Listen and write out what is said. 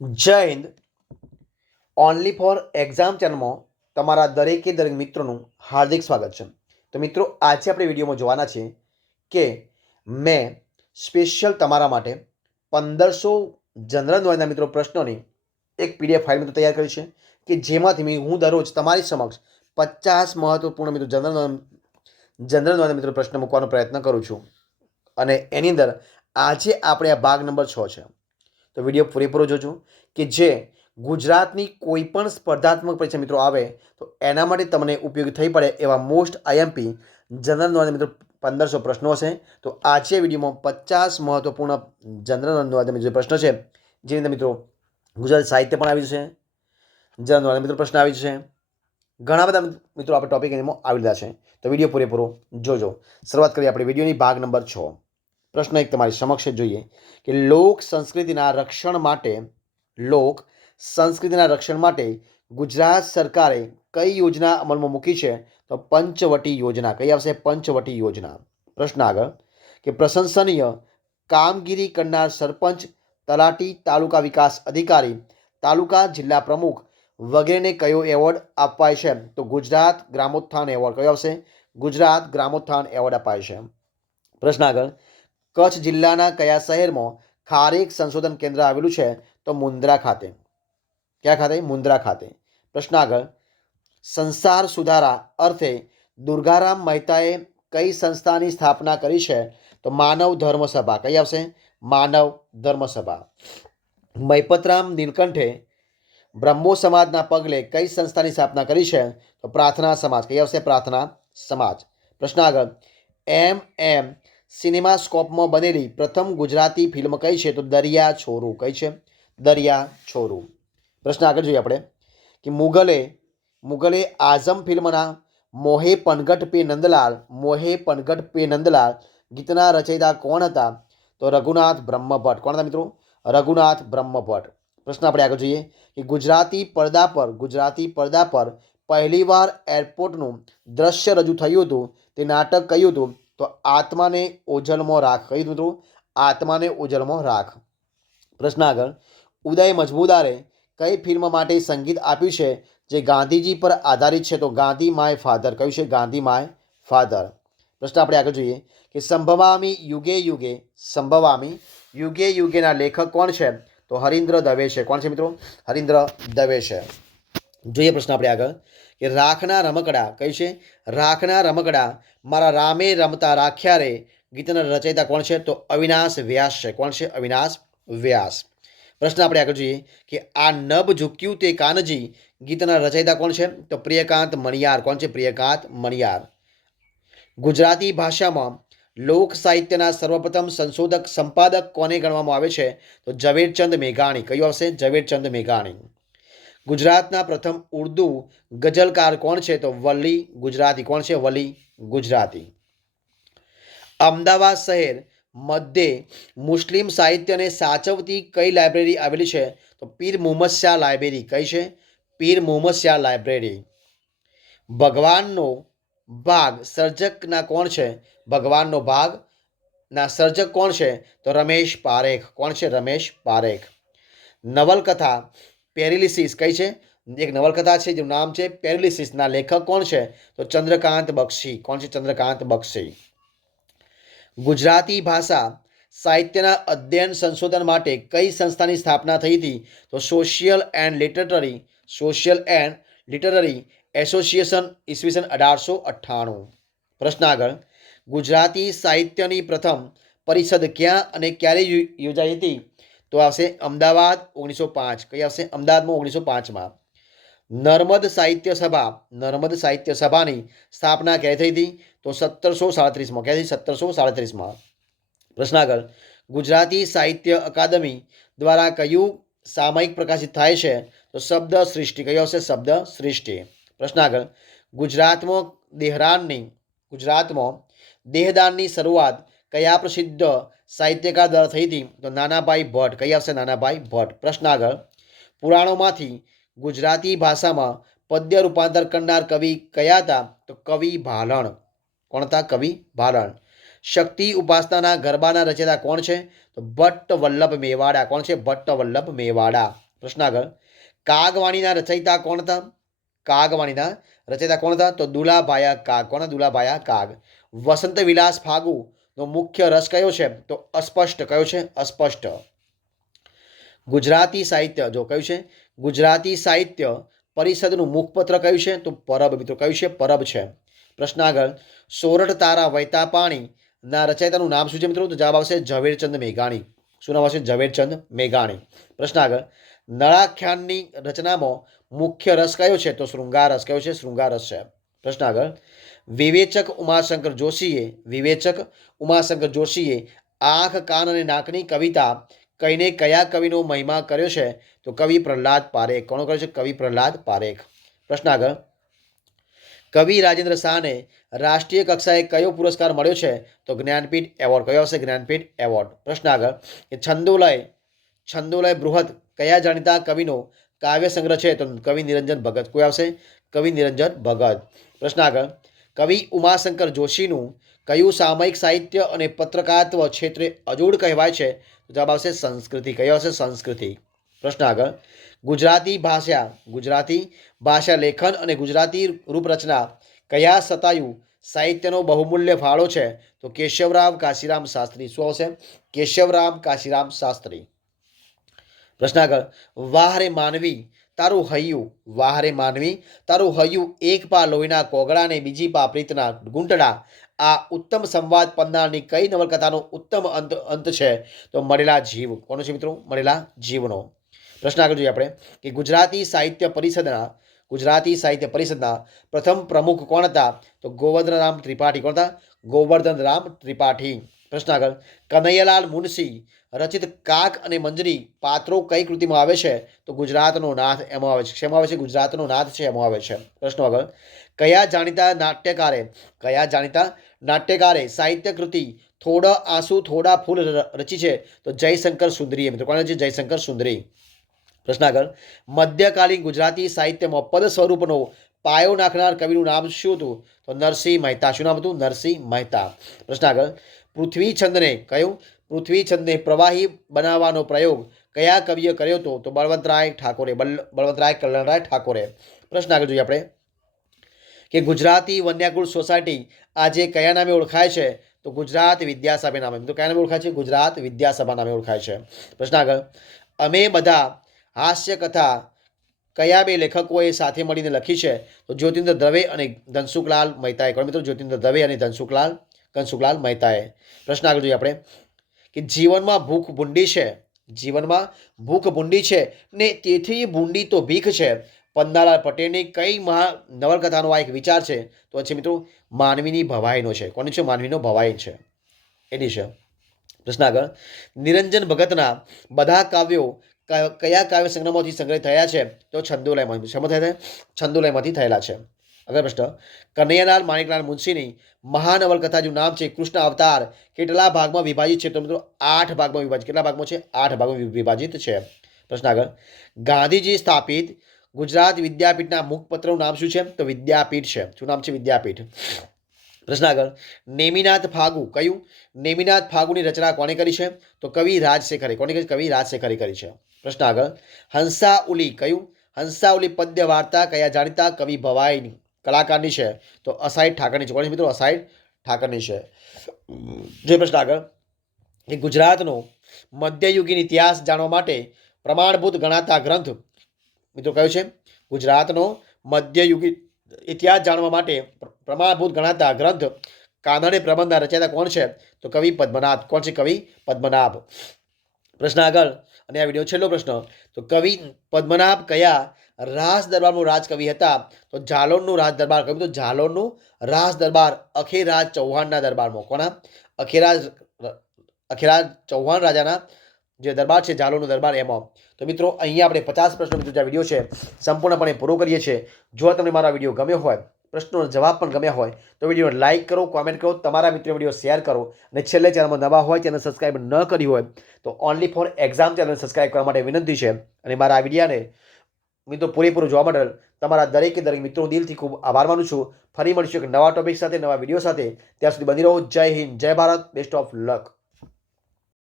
જય Hind. Only for exam ચેનલમાં તમારા દરેકે દરેક મિત્રોનું હાર્દિક સ્વાગત છે. તો મિત્રો, આજે આપણે વિડીયોમાં જોવાના છે કે મેં સ્પેશિયલ તમારા માટે 1500 જનરલ નોલેજના મિત્રો પ્રશ્નોની એક પીડીએફ ફાઇલ મિત્રો તૈયાર કરી છે કે જેમાંથી હું દરરોજ તમારી સમક્ષ 50 મહત્વપૂર્ણ મિત્રો જનરલ નોલેજના મિત્રો પ્રશ્ન મૂકવાનો પ્રયત્ન કરું છું. અને એની અંદર આજે આપણે આ ભાગ નંબર 6 છે. તો વિડીયો પૂરેપૂરો જોજો કે જે ગુજરાતની કોઈ પણ સ્પર્ધાત્મક પરીક્ષા મિત્રો આવે તો એના માટે તમને ઉપયોગી થઈ પડે એવા મોસ્ટ આઈએમપી જનરલ નોલેજ મિત્રો 1500 પ્રશ્નો છે. તો આજે વિડીયોમાં 50 મહત્વપૂર્ણ જનરલ નોલેજ પ્રશ્નો છે જેની અંદર મિત્રો ગુજરાત સાહિત્ય પણ આવ્યું છે, જનરલ નોલેજ મિત્રો પ્રશ્ન આવી છે, ઘણા બધા મિત્રો આપણે ટોપિક એમાં આવી રહ્યા છે. તો વિડીયો પૂરેપૂરો જોજો. શરૂઆત કરીએ આપણે વિડીયોની ભાગ નંબર 6. પ્રશ્ન એક તમારી સમક્ષ જોઈએ કે લોક સંસ્કૃતિના રક્ષણ માટે ગુજરાત સરકારે કઈ યોજના અમલમાં મૂકી છે? તો પંચવટી યોજના. કઈ આવશે? પંચવટી યોજના. પ્રશ્ન આગળ કે પ્રશંસનીય કામગીરી કરનાર સરપંચ, તલાટી, તાલુકા વિકાસ અધિકારી, તાલુકા જિલ્લા પ્રમુખ વગેરેને કયો એવોર્ડ અપાય છે? તો ગુજરાત ગ્રામોત્થાન એવોર્ડ. કયો આવશે? ગુજરાત ગ્રામોત્થાન એવોર્ડ અપાય છે. પ્રશ્ન આગળ કચ્છ જિલ્લાના કયા શહેરમાં ખારેક સંશોધન કેન્દ્ર આવેલું છે? તો મુન્દ્રા ખાતે. ક્યાં ખાતે? મુન્દ્રા ખાતે. પ્રશ્ન આગળ સંસાર સુધારા અર્થે દુર્ગારામ મહેતાએ કઈ સંસ્થાની સ્થાપના કરી છે? તો માનવ ધર્મ સભા. કઈ આવશે? માનવ ધર્મ સભા. મૈપતરામ નીલકંઠે બ્રહ્મો સમાજના પગલે કઈ સંસ્થાની સ્થાપના કરી છે? તો પ્રાર્થના સમાજ. કઈ આવશે? પ્રાર્થના સમાજ. પ્રશ્ન આગળ એમ સિનેમાસ્કોપમાં બનેલી પ્રથમ ગુજરાતી ફિલ્મ કઈ છે? તો દરિયા છોરું. કઈ છે? દરિયા છોરું. પ્રશ્ન આગળ જોઈએ આપણે કે મુગલે આઝમ ફિલ્મના મોહે પનગટ પે નંદલાલ ગીતના રચયિતા કોણ હતા? તો રઘુનાથ બ્રહ્મભટ્ટ. કોણ હતા મિત્રો? રઘુનાથ બ્રહ્મભટ્ટ. પ્રશ્ન આપણે આગળ જોઈએ કે ગુજરાતી પડદા પર પહેલીવાર એરપોર્ટનું દ્રશ્ય રજૂ થયું હતું તે નાટક કયું હતું? તો આત્માને ઓઝલમાં રાખ. કયું મિત્રો? આત્માને ઓઝલમાં રાખ. પ્રશ્ન આગળ ઉદય મજમુદારે કઈ ફિલ્મ માટે સંગીત આપ્યું છે જે ગાંધીજી પર આધારિત છે? તો ગાંધી માય ફાધર. કયું છે? Gandhi my father. પ્રશ્ન આપણે આગળ જોઈએ કે સંભવામી યુગે યુગેના લેખક કોણ છે? તો હરીન્દ્ર દવે છે. કોણ છે મિત્રો? હરીન્દ્ર દવે છે. જોઈએ પ્રશ્ન આપણે આગળ કે રાખના રમકડા. કયું છે? રાખના રમકડા મારા રામે રમતા રાખ્યા રે ગીતના રચયિતા કોણ છે? તો અવિનાશ વ્યાસ છે. કોણ છે? અવિનાશ વ્યાસ. પ્રશ્ન આપણે આગળ જોઈએ કે આ નભ ઝૂક્યું તે કાનજી ગીતના રચયિતા કોણ છે? તો પ્રિયકાંત મણિયાર. કોણ છે? પ્રિયકાંત મણિયાર. ગુજરાતી ભાષામાં લોક સાહિત્યના સર્વપ્રથમ સંપાદક કોને ગણવામાં આવે છે? તો ઝવેરચંદ મેઘાણી. કયું આવશે? ઝવેરચંદ મેઘાણી. ગુજરાતના પ્રથમ ઉર્દુ ગઝલકાર કોણ છે? તો વલી ગુજરાતી. કોણ છે? વલી ગુજરાતી. અમદાવાદ શહેર મધ્યે મુસ્લિમ સાહિત્યને સાચવતી કઈ લાઇબ્રેરી આવેલી છે? તો પીર મુહમ્મદ શાહ લાઇબ્રેરી. કઈ છે? પીર મુહમ્મદ શાહ લાઇબ્રેરી. ભગવાનનો ભાગ સર્જકના કોણ છે? ભગવાનનો ભાગના સર્જક કોણ છે? તો રમેશ પારેખ. કોણ છે? રમેશ પારેખ. નવલકથા પેરાલિસિસ. કઈ છે? એક નવલકથા છે જેનું નામ છે પેરાલિસિસના લેખક કોણ છે? તો ચંદ્રકાંત બક્ષી. કોણ છે? ચંદ્રકાંત બક્ષી. ગુજરાતી ભાષા સાહિત્યના અધ્યયન સંશોધન માટે કઈ સંસ્થાની સ્થાપના થઈ હતી? તો સોશિયલ એન્ડ લિટરરી એસોસિએશન ઈસવીસન 1898. પ્રશ્ન આગળ ગુજરાતી સાહિત્યની પ્રથમ પરિષદ ક્યાં અને ક્યારે યોજાઈ હતી? તો આવશે અમદાવાદ 1905. કઈ આવશે? અમદાવાદમાં 1905માં. નર્મદ સાહિત્ય સભાની સ્થાપના ક્યારે થઈ હતી? તો 1737માં. ક્યાંથી? 1737માં. પ્રશ્ન આગળ ગુજરાતી સાહિત્ય અકાદમી દ્વારા કયું સામયિક પ્રકાશિત થાય છે? તો શબ્દ સૃષ્ટિ. કયો આવશે? શબ્દ સૃષ્ટિ. પ્રશ્ન આગળ ગુજરાતમાં દેહદાનની શરૂઆત કયા પ્રસિદ્ધ સાહિત્યકાર દ્વારા થઈ હતી? તો નાનાભાઈ ભટ્ટ. કઈ આવશે? નાનાભાઈ ભટ્ટ. પ્રશ્ન આગળ પુરાણોમાંથી ગુજરાતી ભાષામાં પદ્ય રૂપાંતર કરનાર કવિ કયા હતા? તો કવિ ભાલણ. કોણ હતા? કવિ ભાલણ. શક્તિ ઉપાસનાના ગરબાના રચયિતા કોણ છે? તો ભટ્ટ વલ્લભ મેવાડા. કોણ છે? ભટ્ટ વલ્લભ મેવાડા. પ્રશ્ન આગળ, કાગવાણીના રચયિતા કોણ હતા? કાગવાણીના રચયિતા કોણ હતા? તો દુલાભાયા કાગ. કોના? દુલાભાયા કાગ. વસંત વિલાસ ફાગુનો મુખ્ય રસ કયો છે? તો અસ્પષ્ટ. કયો છે? અસ્પષ્ટ. ગુજરાતી સાહિત્ય જો કયું છે? ગુજરાતી સાહિત્ય પરિષદનું મુખપત્ર કયું છે? તો પરબ. મિત્રો કયું છે? પરબ છે. પ્રશ્ન આગળ, સોરઠ તારા વહેતા પાણીના રચયિતાનું નામ શું છે મિત્રો? તો જવાબ આવશે ઝવેરચંદ મેઘાણી. શું નામ આવશે? ઝવેરચંદ મેઘાણી. પ્રશ્ન આગળ, નળાખ્યાનની રચનામાં મુખ્ય રસ કયો છે? તો શૃંગાર રસ. કયો છે? શૃંગાર રસ છે. પ્રશ્ન આગળ, વિવેચક ઉમાશંકર જોશીએ આંખ કાન અને નાકની કવિતા કહીને કયા કવિનો મહિમા કર્યો છે? તો કવિ પ્રહલાદ પારેખ. કોનો કર્યો છે? કવિ પ્રહલાદ પારેખ. પ્રશ્ન આગળ, કવિ રાજેન્દ્ર શાહને રાષ્ટ્રીય કક્ષાએ કયો પુરસ્કાર મળ્યો છે? તો જ્ઞાનપીઠ એવોર્ડ. કયો આવશે? જ્ઞાનપીઠ એવોર્ડ. પ્રશ્ન આગળ, છંદોલય બૃહદ કયા જાણીતા કવિનો કાવ્ય સંગ્રહ છે? તો કવિ નિરંજન ભગત. કોઈ આવશે? કવિ નિરંજન ભગત. પ્રશ્ન આગળ, કવિ ઉમાશંકર જોશીનું કયું સામયિક સાહિત્ય અને પત્રકારત્વ ક્ષેત્રે અજોડ કહેવાય છે? તો જવાબ આવશે સંસ્કૃતિ. કયો આવશે? સંસ્કૃતિ. પ્રશ્ન આગળ, ગુજરાતી ભાષા લેખન અને ગુજરાતી રૂપરચના કયા શતાયુ સાહિત્યનો બહુમૂલ્ય ફાળો છે? તો કેશવરામ કાશીરામ શાસ્ત્રી. શું આવશે? કેશવરામ કાશીરામ શાસ્ત્રી. પ્રશ્ન આગળ, વાહ રે માનવી તારું હૈયું એક પા લોહીના કોગળા ને બીજી પા પ્રીતના ગુંટડા આ ઉત્તમ સંવાદ પન્નાની કઈ નવલકથાનો ઉત્તમ અંત છે? તો મળેલા જીવ. કોનો છે મિત્રો? મળેલા જીવનો. પ્રશ્ન આગળ જોઈએ આપણે કે ગુજરાતી સાહિત્ય પરિષદના પ્રથમ પ્રમુખ કોણ હતા? તો ગોવર્ધનરામ ત્રિપાઠી. કોણ હતા? ગોવર્ધનરામ ત્રિપાઠી. પ્રશ્ન આગળ, કનૈયાલાલ મુનશી રચિત કાક અને મંજરી પાત્રો કઈ કૃતિમાં આવે છે? તો ગુજરાતનો નાથ એમાં આવે છે. શેમાં આવે છે? ગુજરાતનો નાથ છે એમાં આવે છે. પ્રશ્ન આગળ, કયા જાણીતા નાટ્યકારે સાહિત્ય કૃતિ થોડા આંસુ થોડા ફૂલ રચી છે? તો જયશંકર સુંદરીએ. મિત્રો કોણ છે? જયશંકર સુંદરી. પ્રશ્ન આગળ, મધ્યકાલીન ગુજરાતી સાહિત્યમાં પદ સ્વરૂપનો પાયો નાખનાર કવિનું નામ શું હતું? તો નરસિંહ મહેતા. શું નામ હતું? નરસિંહ મહેતા. પ્રશ્ન આગળ, પૃથ્વીછંદને પ્રવાહી બનાવવાનો પ્રયોગ કયા કવિએ કર્યો હતો? તો બળવંતરાય કલ્યાણરાય ઠાકોરે. પ્રશ્ન આગળ જોઈએ આપણે કે ગુજરાતી વન્યાકુળ સોસાયટી આજે કયા નામે ઓળખાય છે? તો ગુજરાત વિદ્યાસભા નામે. તો કયા નામે ઓળખાય છે? ગુજરાત વિદ્યાસભા નામે ઓળખાય છે. પ્રશ્ન આગળ, અમે બધા હાસ્ય કથા કયા બે લેખકોએ સાથે મળીને લખી છે? તો જ્યોતિન્દ્ર દવે અને ધનસુખલાલ મહેતાએ. કોણ મિત્રો? જ્યોતિન્દ્ર દવે અને ધનસુખલાલ મહેતાએ. પ્રશ્ન આગળ જોઈએ આપણે કે જીવનમાં ભૂખ ભૂંડી છે ને તેથી ભૂંડી તો ભીખ છે. પન્નાલાલ પટેલની કઈ નવલકથાનો આ એક વિચાર છે? તો છે મિત્રો માનવીની ભવાઈનો છે. કોની છે? માનવીનો ભવાઈ છે એની છે. પ્રશ્ન આગળ, નિરંજન ભગતના બધા કાવ્યો કયા કાવ્ય સંગ્રહમાંથી સંગ્રહિત થયા છે? તો છંદોલયમાંથી થયેલા છે. આગળ પ્રશ્ન, કનૈયાલાલ માણેકલાલ મુનશીની મહાનવલકથાનું નામ છે કૃષ્ણ અવતાર કેટલા ભાગમાં વિભાજિત છે? તો મિત્રો 8 ભાગમાં વિભાજિત. કેટલા ભાગમાં છે? 8 ભાગમાં વિભાજિત છે. પ્રશ્ન આગળ, ગાંધીજી સ્થાપિત ગુજરાત વિદ્યાપીઠના મુખપત્રનું નામ શું છે? તો વિદ્યાપીઠ છે. શું નામ છે? વિદ્યાપીઠ. પ્રશ્ન આગળ, નેમિનાથ ફાગુની રચના કોણે કરી છે? તો કવિ રાજશેખરે. કોણે કરી? કવિ રાજશેખરે કરી છે. પ્રશ્ન આગળ, હંસાઉલી પદ્ય વાર્તા કયા જાણીતા કવિ ભવાઈની કલાકારની છે? તો અસાઈડ ઠાકરની છે. કોની મિત્રો? અસાઈડ ઠાકરની છે. જે પ્રશ્ન આગળ, કે ગુજરાતનો મધ્યયુગીન ઇતિહાસ જાણવા માટે પ્રમાણભૂત ગણાતા ગ્રંથ મિત્રો કયો છે? ગુજરાતનો મધ્યયુગીન ઇતિહાસ જાણવા માટે પ્રમાણભૂત ગણાતા ગ્રંથ કાનડે પ્રબંધના રચયિતા કોણ છે? તો કવિ પદ્મનાભ. કોણ છે? કવિ પદ્મનાભ. પ્રશ્ન આગળ અને આ વિડીયો છેલ્લો પ્રશ્ન, તો કવિ પદ્મનાભ કયા રાસ દરબારનો રાજકવિ હતા? તો ઝાલોરનું રાજ દરબાર. કહ્યું તો ઝાલોરનું રાસ દરબાર અખેરાજ ચૌહાણના દરબારમાં. કોના? અખેરાજ ચૌહાણ રાજાના જે દરબાર છે ઝાલોરનો દરબાર એમાં. તો મિત્રો અહીંયા આપણે 50 પ્રશ્નો મિત્રો જે વિડીયો છે સંપૂર્ણપણે પૂરો કરીએ છીએ. જો તમને મારા વિડીયો ગમ્યો હોય, પ્રશ્નોનો જવાબ પણ ગમ્યા હોય તો વિડીયોને લાઇક કરો, કોમેન્ટ કરો, તમારા મિત્રો વિડીયો શેર કરો અને છેલ્લે ચેનલમાં નવા હોય ચેનલ સબસ્ક્રાઈબ ન કરી હોય તો only for exam channel subscribe કરવા માટે વિનંતી છે. અને મારા આ વિડીયાને મિત્રો પૂરેપૂરું જોવા માટે તમારા દરેક મિત્રો દિલથી ખૂબ આભાર માનું છું. ફરી મળીશું એક નવા ટોપિક સાથે, નવા વિડીયો સાથે. ત્યાં સુધી બની રહો. જય હિન્દ, જય ભારત, બેસ્ટ ઓફ લક.